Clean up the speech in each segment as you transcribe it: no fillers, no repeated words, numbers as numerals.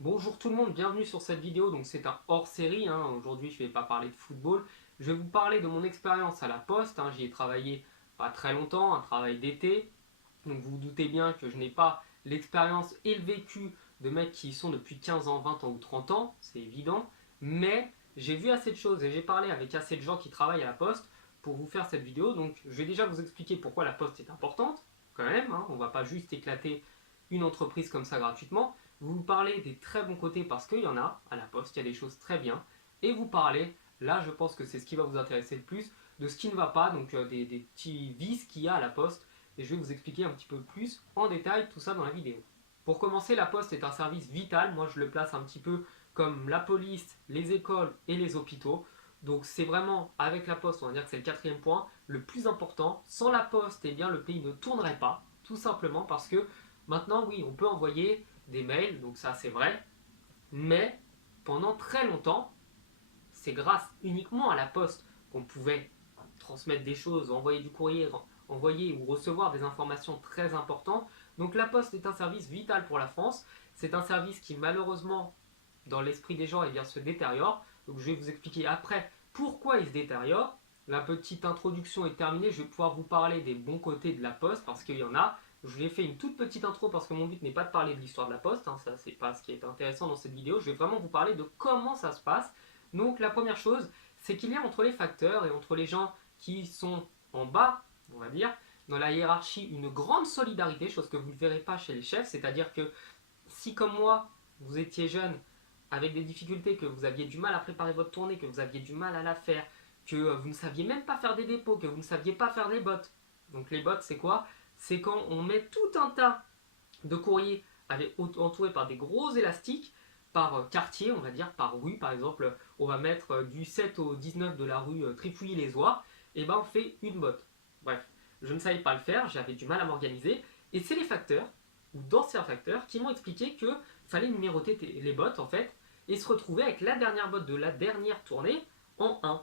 Bonjour tout le monde, bienvenue sur cette vidéo. Donc c'est un hors-série, hein. Aujourd'hui je ne vais pas parler de football. Je vais vous parler de mon expérience à la Poste, hein. J'y ai travaillé pas très longtemps, un travail d'été. Donc vous vous doutez bien que je n'ai pas l'expérience et le vécu de mecs qui y sont depuis 15 ans, 20 ans ou 30 ans, c'est évident. Mais j'ai vu assez de choses et j'ai parlé avec assez de gens qui travaillent à la Poste pour vous faire cette vidéo. Donc je vais déjà vous expliquer pourquoi la Poste est importante, quand même, hein. On ne va pas juste éclater une entreprise comme ça gratuitement. Vous parlez des très bons côtés parce qu'il y en a à la Poste, il y a des choses très bien. Et vous parlez, là je pense que c'est ce qui va vous intéresser le plus, de ce qui ne va pas, donc des petits vices qu'il y a à la Poste. Et je vais vous expliquer un petit peu plus en détail tout ça dans la vidéo. Pour commencer, la Poste est un service vital. Moi je le place un petit peu comme la police, les écoles et les hôpitaux. Donc c'est vraiment, avec la Poste, on va dire que c'est le quatrième point, le plus important. Sans la Poste, eh bien, le pays ne tournerait pas, tout simplement parce que maintenant, oui, on peut envoyer des mails, donc ça c'est vrai, mais pendant très longtemps, c'est grâce uniquement à la Poste qu'on pouvait transmettre des choses, envoyer du courrier, envoyer ou recevoir des informations très importantes. Donc la Poste est un service vital pour la France. C'est un service qui malheureusement, dans l'esprit des gens, eh bien, se détériore. Donc je vais vous expliquer après pourquoi il se détériore. La petite introduction est terminée. Je vais pouvoir vous parler des bons côtés de la Poste parce qu'il y en a. Je vous ai fait une toute petite intro parce que mon but n'est pas de parler de l'histoire de la Poste, hein, ça c'est pas ce qui est intéressant dans cette vidéo. Je vais vraiment vous parler de comment ça se passe. Donc la première chose, c'est qu'il y a entre les facteurs et entre les gens qui sont en bas, on va dire, dans la hiérarchie, une grande solidarité, chose que vous ne verrez pas chez les chefs, c'est-à-dire que si comme moi, vous étiez jeune, avec des difficultés, que vous aviez du mal à préparer votre tournée, que vous aviez du mal à la faire, que vous ne saviez même pas faire des dépôts, que vous ne saviez pas faire des bottes. Donc les bottes, c'est quoi? C'est quand on met tout un tas de courriers entourés par des gros élastiques, par quartier, on va dire, par rue, par exemple, on va mettre du 7 au 19 de la rue Trifouilly-les-Oies, et ben on fait une botte. Bref, je ne savais pas le faire, j'avais du mal à m'organiser, et c'est les facteurs, ou d'anciens facteurs, qui m'ont expliqué que fallait numéroter les bottes, en fait, et se retrouver avec la dernière botte de la dernière tournée en 1.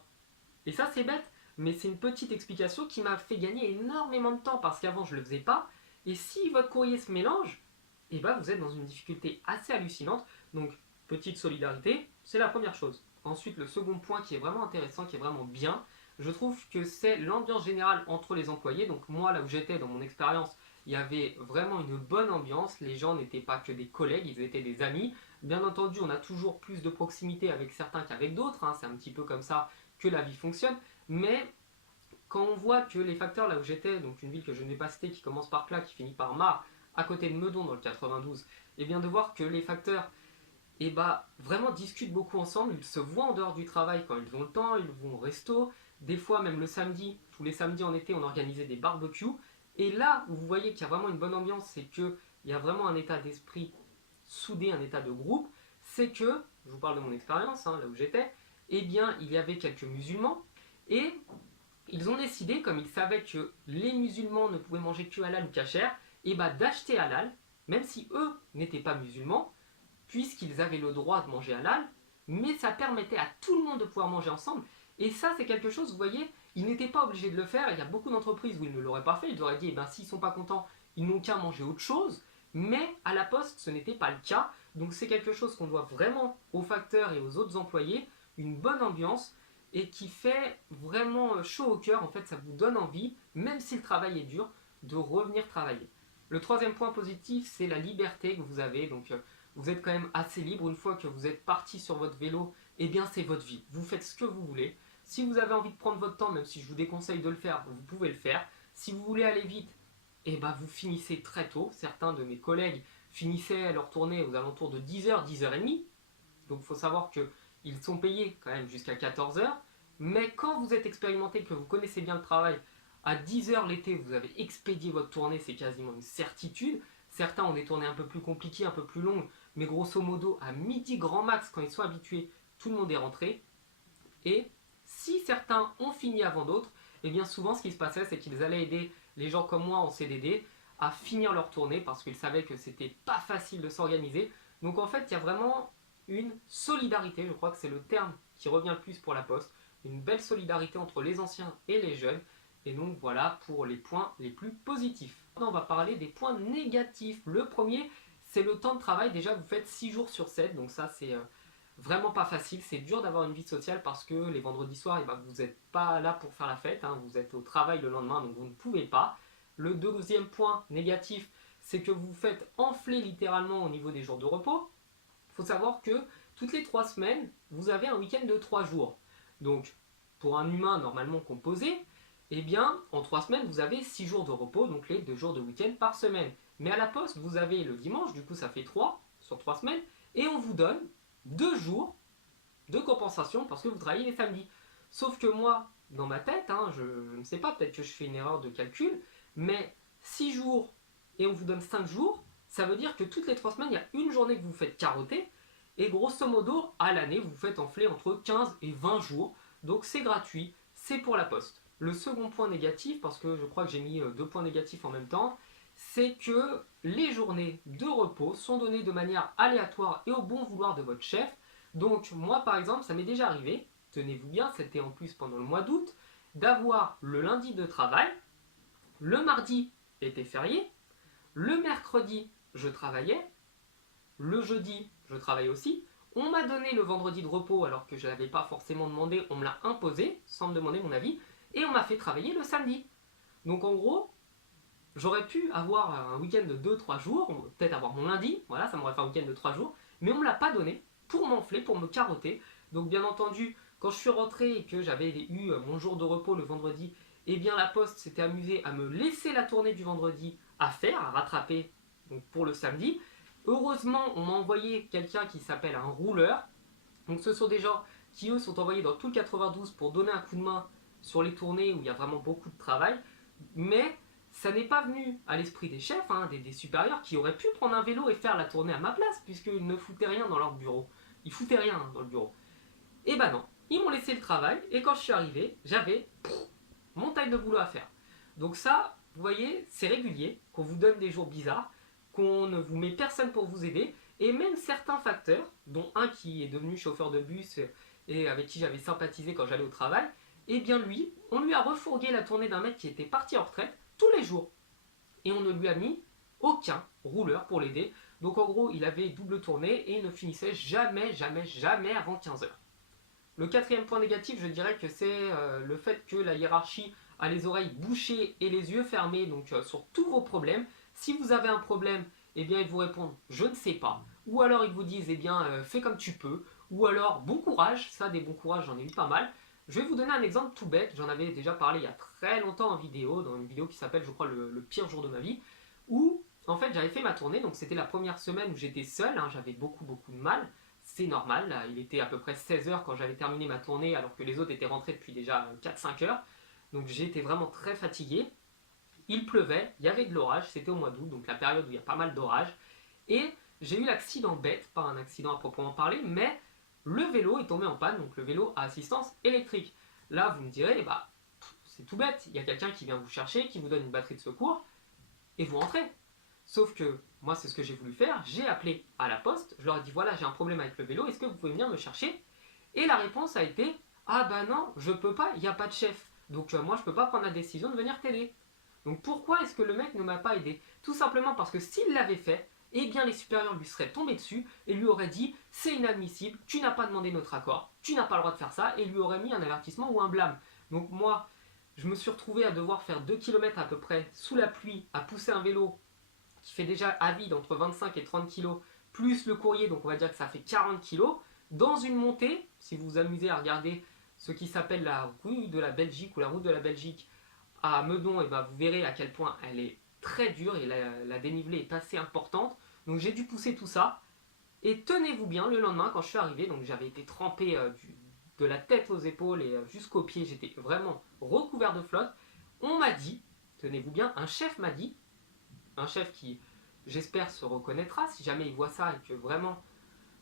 Et ça, c'est bête, mais c'est une petite explication qui m'a fait gagner énormément de temps parce qu'avant, je ne le faisais pas. Et si votre courrier se mélange, et ben vous êtes dans une difficulté assez hallucinante. Donc, petite solidarité, c'est la première chose. Ensuite, le second point qui est vraiment intéressant, qui est vraiment bien, je trouve que c'est l'ambiance générale entre les employés. Donc, moi, là où j'étais dans mon expérience, il y avait vraiment une bonne ambiance. Les gens n'étaient pas que des collègues, ils étaient des amis. Bien entendu, on a toujours plus de proximité avec certains qu'avec d'autres, hein. C'est un petit peu comme ça que la vie fonctionne. Mais quand on voit que les facteurs là où j'étais, donc une ville que je ne vais pas citer qui commence par Plat, qui finit par Mar, à côté de Meudon dans le 92, et bien de voir que les facteurs vraiment discutent beaucoup ensemble, ils se voient en dehors du travail quand ils ont le temps, ils vont au resto, des fois même le samedi, tous les samedis en été on organisait des barbecues, et là où vous voyez qu'il y a vraiment une bonne ambiance, c'est qu'il y a vraiment un état d'esprit soudé, un état de groupe, c'est que, je vous parle de mon expérience, hein, là où j'étais, eh bien il y avait quelques musulmans, et ils ont décidé, comme ils savaient que les musulmans ne pouvaient manger que halal ou kasher, et d'acheter halal, même si eux n'étaient pas musulmans, puisqu'ils avaient le droit de manger halal, mais ça permettait à tout le monde de pouvoir manger ensemble. Et ça, c'est quelque chose, vous voyez, ils n'étaient pas obligés de le faire. Il y a beaucoup d'entreprises où ils ne l'auraient pas fait. Ils auraient dit, s'ils ne sont pas contents, ils n'ont qu'à manger autre chose. Mais à la Poste, ce n'était pas le cas. Donc c'est quelque chose qu'on doit vraiment aux facteurs et aux autres employés, une bonne ambiance et qui fait vraiment chaud au cœur. En fait, ça vous donne envie, même si le travail est dur, de revenir travailler. Le troisième point positif, c'est la liberté que vous avez. Donc, vous êtes quand même assez libre. Une fois que vous êtes parti sur votre vélo, eh bien, c'est votre vie. Vous faites ce que vous voulez. Si vous avez envie de prendre votre temps, même si je vous déconseille de le faire, vous pouvez le faire. Si vous voulez aller vite, eh ben, vous finissez très tôt. Certains de mes collègues finissaient leur tournée aux alentours de 10h, 10h30. Donc il faut savoir qu'ils sont payés quand même jusqu'à 14h. Mais quand vous êtes expérimenté, que vous connaissez bien le travail, à 10h l'été, vous avez expédié votre tournée, c'est quasiment une certitude. Certains ont des tournées un peu plus compliquées, un peu plus longues, mais grosso modo, à midi grand max, quand ils sont habitués, tout le monde est rentré. Et si certains ont fini avant d'autres, et bien souvent ce qui se passait, c'est qu'ils allaient aider les gens comme moi en CDD à finir leur tournée parce qu'ils savaient que c'était pas facile de s'organiser. Donc en fait, il y a vraiment une solidarité, je crois que c'est le terme qui revient le plus pour la Poste, une belle solidarité entre les anciens et les jeunes. Et donc voilà pour les points les plus positifs. Maintenant, on va parler des points négatifs. Le premier, c'est le temps de travail. Déjà, vous faites 6 jours sur 7, donc ça, c'est vraiment pas facile. C'est dur d'avoir une vie sociale parce que les vendredis soirs, eh ben, vous n'êtes pas là pour faire la fête, hein. Vous êtes au travail le lendemain, donc vous ne pouvez pas. Le deuxième point négatif, c'est que vous vous faites enfler littéralement au niveau des jours de repos. Il faut savoir que toutes les 3 semaines, vous avez un week-end de 3 jours. Donc, pour un humain normalement composé, eh bien, en 3 semaines, vous avez 6 jours de repos, donc les 2 jours de week-end par semaine. Mais à la poste, vous avez le dimanche, du coup ça fait 3 sur 3 semaines, et on vous donne 2 jours de compensation parce que vous travaillez les samedis. Sauf que moi, dans ma tête, hein, je ne sais pas, peut-être que je fais une erreur de calcul, mais 6 jours et on vous donne 5 jours, ça veut dire que toutes les 3 semaines, il y a une journée que vous faites carotter, et grosso modo, à l'année, vous vous faites enfler entre 15 et 20 jours, donc c'est gratuit, c'est pour la poste. Le second point négatif, parce que je crois que j'ai mis 2 points négatifs en même temps, c'est que les journées de repos sont données de manière aléatoire et au bon vouloir de votre chef. Donc moi par exemple, ça m'est déjà arrivé, tenez-vous bien, c'était en plus pendant le mois d'août, d'avoir le lundi de travail, le mardi était férié, le mercredi je travaillais, le jeudi je travaillais aussi, on m'a donné le vendredi de repos alors que je ne l'avais pas forcément demandé, on me l'a imposé sans me demander mon avis, et on m'a fait travailler le samedi. Donc en gros, j'aurais pu avoir un week-end de 2-3 jours, peut-être avoir mon lundi, voilà, ça m'aurait fait un week-end de 3 jours, mais on ne me l'a pas donné pour m'enfler, pour me carotter. Donc bien entendu, quand je suis rentré et que j'avais eu mon jour de repos le vendredi, eh bien la poste s'était amusée à me laisser la tournée du vendredi à faire, à rattraper donc, pour le samedi. Heureusement, on m'a envoyé quelqu'un qui s'appelle un rouleur. Donc ce sont des gens qui eux sont envoyés dans tout le 92 pour donner un coup de main sur les tournées où il y a vraiment beaucoup de travail. Mais ça n'est pas venu à l'esprit des chefs, hein, des supérieurs qui auraient pu prendre un vélo et faire la tournée à ma place puisqu'ils ne foutaient rien dans leur bureau. Ils foutaient rien dans le bureau. Et ben non, ils m'ont laissé le travail et quand je suis arrivé, j'avais montagne de boulot à faire. Donc ça, vous voyez, c'est régulier qu'on vous donne des jours bizarres, qu'on ne vous met personne pour vous aider et même certains facteurs, dont un qui est devenu chauffeur de bus et avec qui j'avais sympathisé quand j'allais au travail, et bien lui, on lui a refourgué la tournée d'un mec qui était parti en retraite tous les jours. Et on ne lui a mis aucun rouleur pour l'aider. Donc en gros, il avait double tournée et il ne finissait jamais, jamais, jamais avant 15 heures. Le quatrième point négatif, je dirais que c'est le fait que la hiérarchie a les oreilles bouchées et les yeux fermés donc sur tous vos problèmes. Si vous avez un problème, eh bien ils vous répondent je ne sais pas. Ou alors ils vous disent eh bien fais comme tu peux. Ou alors bon courage, ça des bons courages j'en ai eu pas mal. Je vais vous donner un exemple tout bête, j'en avais déjà parlé il y a très longtemps en vidéo, dans une vidéo qui s'appelle je crois le pire jour de ma vie, où en fait j'avais fait ma tournée, donc c'était la première semaine où j'étais seul, hein, j'avais beaucoup de mal, c'est normal, là, il était à peu près 16 heures quand j'avais terminé ma tournée alors que les autres étaient rentrés depuis déjà 4-5 heures, donc j'étais vraiment très fatigué, il pleuvait, il y avait de l'orage, c'était au mois d'août, donc la période où il y a pas mal d'orage, et j'ai eu l'accident bête, pas un accident à proprement parler, mais le vélo est tombé en panne, donc le vélo à assistance électrique. Là, vous me direz, bah, c'est tout bête, il y a quelqu'un qui vient vous chercher, qui vous donne une batterie de secours, et vous rentrez. Sauf que moi, c'est ce que j'ai voulu faire, j'ai appelé à la poste, je leur ai dit, voilà, j'ai un problème avec le vélo, est-ce que vous pouvez venir me chercher? Et la réponse a été, ah bah non, je peux pas, il n'y a pas de chef. Donc moi, je peux pas prendre la décision de venir t'aider. Donc pourquoi est-ce que le mec ne m'a pas aidé? Tout simplement parce que s'il l'avait fait, eh bien les supérieurs lui seraient tombés dessus et lui auraient dit c'est inadmissible, tu n'as pas demandé notre accord, tu n'as pas le droit de faire ça, et lui auraient mis un avertissement ou un blâme. Donc moi, je me suis retrouvé à devoir faire 2 km à peu près sous la pluie, à pousser un vélo qui fait déjà à vide entre 25 et 30 kg, plus le courrier, donc on va dire que ça fait 40 kg, dans une montée, si vous vous amusez à regarder ce qui s'appelle la rue de la Belgique ou la route de la Belgique à Meudon, et ben vous verrez à quel point elle est très dure et la dénivelée est assez importante. Donc j'ai dû pousser tout ça. Et tenez-vous bien, le lendemain, quand je suis arrivé, donc j'avais été trempé de la tête aux épaules et jusqu'aux pieds, j'étais vraiment recouvert de flotte. On m'a dit, tenez-vous bien, un chef m'a dit, un chef qui, j'espère, se reconnaîtra si jamais il voit ça et que vraiment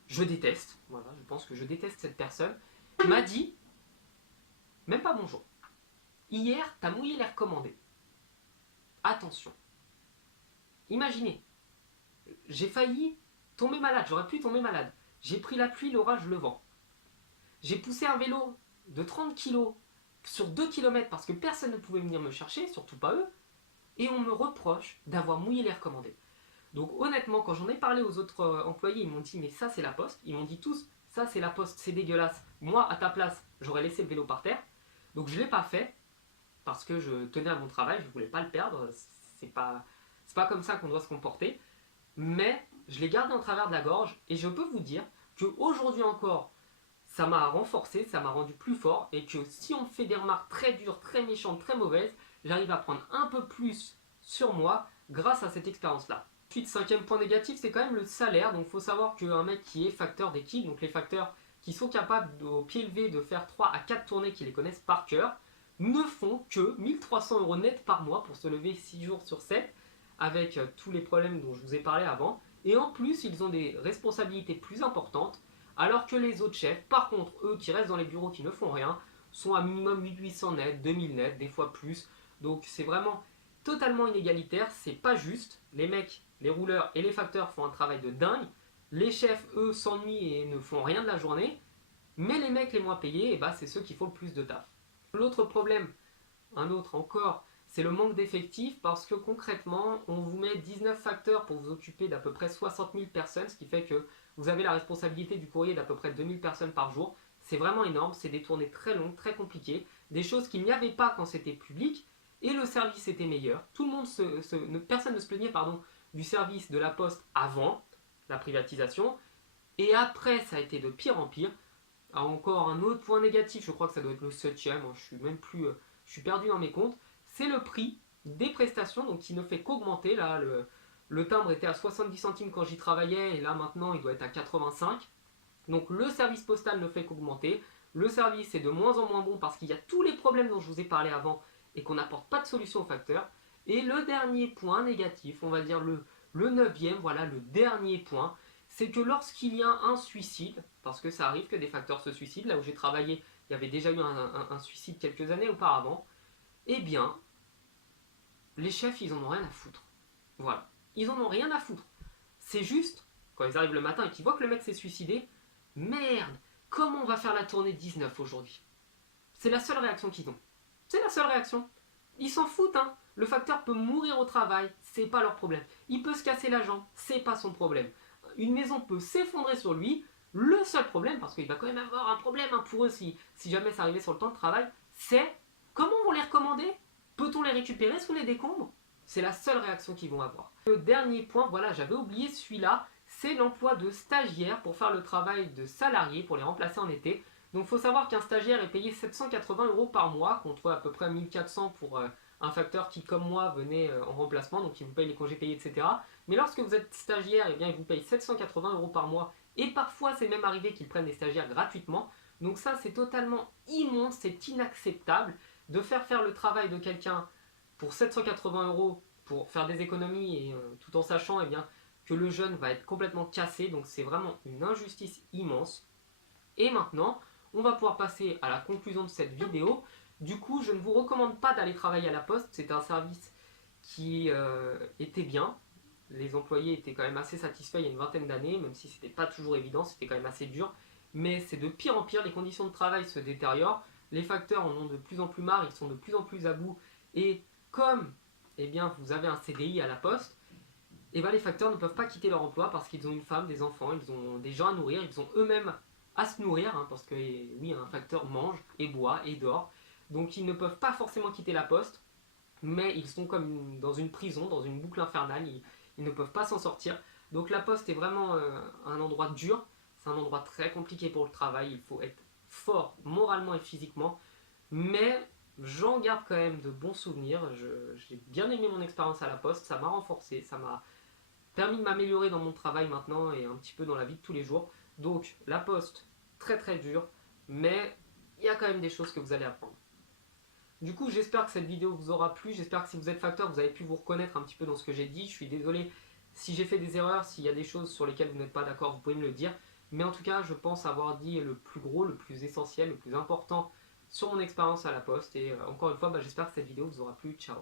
je déteste, voilà, je pense que je déteste cette personne, m'a dit, même pas bonjour, hier, t'as mouillé l'air commandé. Attention. Imaginez, j'ai failli tomber malade, j'aurais pu tomber malade. J'ai pris la pluie, l'orage, le vent. J'ai poussé un vélo de 30 kg sur 2 km parce que personne ne pouvait venir me chercher, surtout pas eux, et on me reproche d'avoir mouillé l'air commandé. Donc honnêtement, quand j'en ai parlé aux autres employés, ils m'ont dit mais ça c'est la poste. Ils m'ont dit tous ça c'est la poste, c'est dégueulasse. Moi à ta place, j'aurais laissé le vélo par terre. Donc je ne l'ai pas fait parce que je tenais à mon travail, je ne voulais pas le perdre. C'est pas comme ça qu'on doit se comporter. Mais je l'ai gardé en travers de la gorge et je peux vous dire qu'aujourd'hui encore, ça m'a renforcé, ça m'a rendu plus fort et que si on me fait des remarques très dures, très méchantes, très mauvaises, j'arrive à prendre un peu plus sur moi grâce à cette expérience-là. Ensuite, cinquième point négatif, c'est quand même le salaire. Donc il faut savoir qu'un mec qui est facteur d'équipe, donc les facteurs qui sont capables au pied levé de faire 3 à 4 tournées qui les connaissent par cœur, ne font que 1300 euros net par mois pour se lever 6 jours sur 7 avec tous les problèmes dont je vous ai parlé avant. Et en plus, ils ont des responsabilités plus importantes, alors que les autres chefs, par contre, eux qui restent dans les bureaux, qui ne font rien, sont à minimum 1800 net, 2000 net, des fois plus. Donc c'est vraiment totalement inégalitaire, c'est pas juste. Les mecs, les rouleurs et les facteurs font un travail de dingue. Les chefs, eux, s'ennuient et ne font rien de la journée. Mais les mecs les moins payés, bah, c'est ceux qui font le plus de taf. L'autre problème, un autre encore, c'est le manque d'effectifs parce que concrètement, on vous met 19 facteurs pour vous occuper d'à peu près 60 000 personnes, ce qui fait que vous avez la responsabilité du courrier d'à peu près 2000 personnes par jour. C'est vraiment énorme, c'est des tournées très longues, très compliquées, des choses qu'il n'y avait pas quand c'était public et le service était meilleur. Tout le monde personne ne se plaignait du service de la Poste avant la privatisation et après ça a été de pire en pire. Encore un autre point négatif, je crois que ça doit être le 7ème, je suis même plus, je suis perdu dans mes comptes, c'est le prix des prestations, donc qui ne fait qu'augmenter. Là, le timbre était à 70 centimes quand j'y travaillais, et là maintenant il doit être à 85. Donc le service postal ne fait qu'augmenter. Le service est de moins en moins bon parce qu'il y a tous les problèmes dont je vous ai parlé avant et qu'on n'apporte pas de solution aux facteurs. Et le dernier point négatif, on va dire le 9e, voilà le dernier point, c'est que lorsqu'il y a un suicide, parce que ça arrive que des facteurs se suicident, là où j'ai travaillé, il y avait déjà eu un suicide quelques années auparavant, eh bien, les chefs, ils en ont rien à foutre. Voilà. Ils en ont rien à foutre. C'est juste, quand ils arrivent le matin et qu'ils voient que le mec s'est suicidé, merde, comment on va faire la tournée 19 aujourd'hui? C'est la seule réaction qu'ils ont. C'est la seule réaction. Ils s'en foutent, hein. Le facteur peut mourir au travail, c'est pas leur problème. Il peut se casser la jambe, c'est pas son problème. Une maison peut s'effondrer sur lui. Le seul problème, parce qu'il va quand même avoir un problème pour eux si jamais ça arrivait sur le temps de travail, c'est comment on les recommander? Peut-on les récupérer sous les décombres? C'est la seule réaction qu'ils vont avoir. Le dernier point, voilà, j'avais oublié celui-là, c'est l'emploi de stagiaires pour faire le travail de salariés, pour les remplacer en été. Donc il faut savoir qu'un stagiaire est payé 780 euros par mois, contre à peu près 1400 pour un facteur qui, comme moi, venait en remplacement, donc il vous paye les congés payés, etc. Mais lorsque vous êtes stagiaire, eh bien, il vous paye 780 euros par mois, et parfois c'est même arrivé qu'ils prennent des stagiaires gratuitement. Donc ça, c'est totalement immonde, c'est inacceptable de faire le travail de quelqu'un pour 780 euros pour faire des économies et tout en sachant bien, que le jeune va être complètement cassé. Donc c'est vraiment une injustice immense. Et maintenant, on va pouvoir passer à la conclusion de cette vidéo. Du coup, je ne vous recommande pas d'aller travailler à la Poste. C'est un service qui était bien. Les employés étaient quand même assez satisfaits il y a une vingtaine d'années, même si c'était pas toujours évident, c'était quand même assez dur. Mais c'est de pire en pire, les conditions de travail se détériorent. Les facteurs en ont de plus en plus marre, ils sont de plus en plus à bout. Et comme bien, vous avez un CDI à la Poste, les facteurs ne peuvent pas quitter leur emploi parce qu'ils ont une femme, des enfants, ils ont des gens à nourrir, ils ont eux-mêmes à se nourrir, parce que oui, un facteur mange et boit et dort. Donc ils ne peuvent pas forcément quitter la Poste, mais ils sont comme dans une prison, dans une boucle infernale, ils ne peuvent pas s'en sortir. Donc la Poste est vraiment un endroit dur, c'est un endroit très compliqué pour le travail, il faut être fort moralement et physiquement, mais j'en garde quand même de bons souvenirs. J'ai bien aimé mon expérience à la Poste, ça m'a renforcé, ça m'a permis de m'améliorer dans mon travail maintenant et un petit peu dans la vie de tous les jours. Donc la Poste, très très dur, mais il y a quand même des choses que vous allez apprendre. Du coup, j'espère que cette vidéo vous aura plu, j'espère que si vous êtes facteur, vous avez pu vous reconnaître un petit peu dans ce que j'ai dit. Je suis désolé si j'ai fait des erreurs, s'il y a des choses sur lesquelles vous n'êtes pas d'accord, vous pouvez me le dire. Mais en tout cas, je pense avoir dit le plus gros, le plus essentiel, le plus important sur mon expérience à la Poste. Et encore une fois, j'espère que cette vidéo vous aura plu. Ciao.